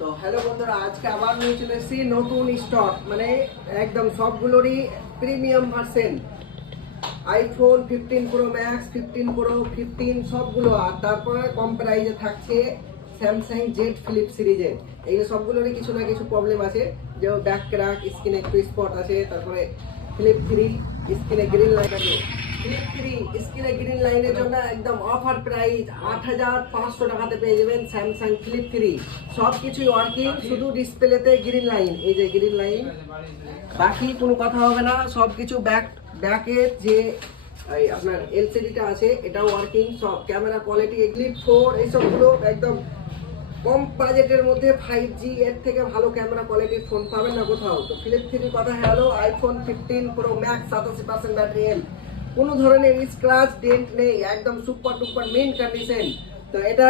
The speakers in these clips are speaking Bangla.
তো হ্যালো বন্ধুরা, আজকে আবার নিয়ে চলে এসেছি নতুন স্টক, মানে একদম সবগুলোরই premium version. IPhone 15 pro max, 15 pro, 15 সবগুলো। আর তারপরে কম প্রাইসে থাকছে স্যামসাং জেড ফ্লিপ সিরিজের। এই সবগুলোরই কিছু না কিছু প্রবলেম আছে, যেমন ব্যাক ক্র্যাক, স্ক্রিনে একটু স্পট আছে, তারপরে ফ্লিপ 3 স্ক্রিনে গ্রিন লাইন আছে। ফ্লিপ 3 স্ক্রিনে গ্রিন লাইনের জন্য একদম অফার প্রাইস 8500 টাকাতে পেয়ে যাবেন স্যামসাং ফ্লিপ 3। সব কিছুই ওয়ার্কিং, শুধু ডিসপ্লেতে গ্রিন লাইন, এই যে গ্রিন লাইন, বাকি কোনো কথা হবে না। সব কিছু ব্যাকের যে আপনার এলসিডিটা আছে এটাও ওয়ার্কিং, সব ক্যামেরা কোয়ালিটি, ক্লিপ 4 এইসবগুলো একদম কম বাজেটের মধ্যে 5G এর থেকে ভালো ক্যামেরা কোয়ালিটির ফোন পাবেন না কোথাও। তো ফ্লিপ 3 কথা হলো iPhone 15 pro max, 87% battery health, কোনো ধরনের স্ক্র্যাচ ডেন্ট নেই, একদম সুপার ডুপার মেইন কন্ডিশন। তো এটা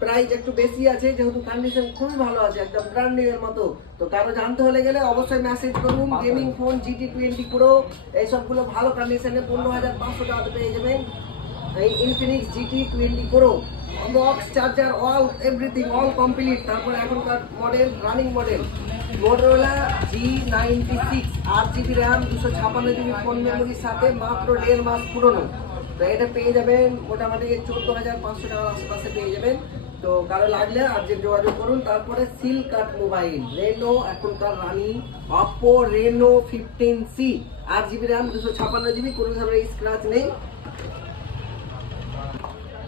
প্রাইস একটু বেশি আছে, যেহেতু কন্ডিশন খুবই ভালো আছে, একদম ব্র্যান্ড নিউ এর মতো। তো কারো জানতে হলে গেলে অবশ্যই মেসেজ করুন। গেমিং ফোন GT20 প্রো এইসবগুলো ভালো কন্ডিশনে 15500 টাকাতে পেয়ে যাবেন। এই Infinix GT20 pro box, charger, all everything all complete. তারপরে এখনকার model, running model Motorola G96, 8GB RAM, 256GB phone মেমোরির সাথে, মাত্র 1.5 মাস পুরনো। তো এটা পেয়ে যাবেন মোটামুটি 14500 টাকার আশেপাশে পেয়ে যাবেন। তো কারো লাগলে আর্জেন্ট যোগাযোগ করুন। তারপরে সিল কাট মোবাইল, রেনো এখনকার running, Oppo Reno 15C, 8GB RAM, 256GB, কোনো ধরনের স্ক্র্যাচ নেই,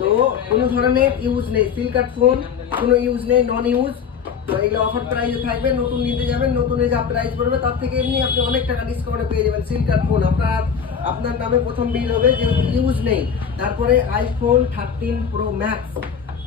তো কোনো ধরনের ইউজ নেই। সিল কাট ফোন, কোনো ইউজ নেই, নন ইউজ। তো এগুলো অফার প্রাইসে থাকবে। নতুন নিতে যাবেন, নতুনে যা প্রাইস পড়বে তার থেকে এমনি আপনি অনেক টাকা ডিসকাউন্টে পেয়ে যাবেন। সিল কাট ফোন আপনার নামে প্রথম বিল হবে, যেহেতু ইউজ নেই। তারপরে iPhone 13 pro max,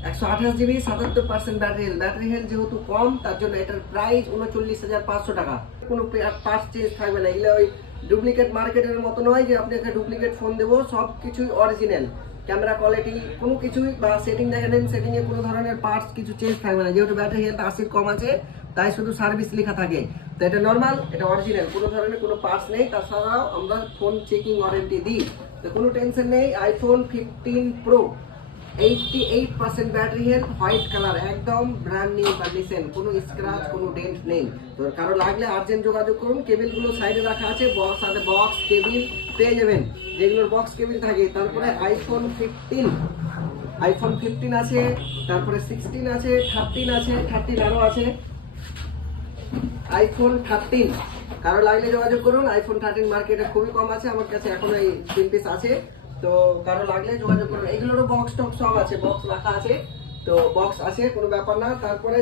128GB, 77% battery health যেহেতু কম, তার জন্য এটার প্রাইস 39,500 টাকা। কোনো পার্টস চেঞ্জ থাকবে না। এগুলো ওই ডুপ্লিকেট মার্কেটের মতো নয় যে আপনি একটা ডুপ্লিকেট ফোন দেবো, সব কিছুই অরিজিনাল। ক্যামেরা কোয়ালিটি কোনো কিছুই বা সেটিং দেখেন, সেটিংয়ে কোনো ধরনের পার্টস কিছু চেঞ্জ থাকবে না, যেহেতু ব্যাটারি হেলথ 80 কম আছে, তাই শুধু সার্ভিস লেখা থাকে। তো এটা নর্মাল, এটা অরিজিনাল, কোনো ধরনের কোনো পার্টস নেই। তাছাড়াও আমরা ফোন চেকিং ওয়ারেন্টি দিই, তো কোনো টেনশন নেই। IPhone 15 pro 88% battery health, white colour, একদম ব্র্যান্ড নিউ কন্ডিশন, কোনো স্ক্র্যাচ কোনো ডেন্ট নেই। তো কারো লাগলে আর্জেন্ট যোগাযোগ করুন। কেবিলগুলো সাইডে রাখা আছে, সাথে বক্স কেবিল পেয়ে যাবেন, যেগুলোর বক্স কেবিল থাকে। তারপরে আইফোন 15 আছে, তারপরে 16 আছে, 13 আছে, 13 আরও আছে। আইফোন 13 কারো লাগলে যোগাযোগ করুন। আইফোন 13 মার্কেটে খুবই কম আছে, আমার কাছে এখন এই 3 পিস আছে। তো কারো লাগলে যোগাযোগ করুন। এগুলোরও বক্স টক্স সব আছে, বক্স রাখা আছে, তো বক্স আছে, কোনো ব্যাপার না। তারপরে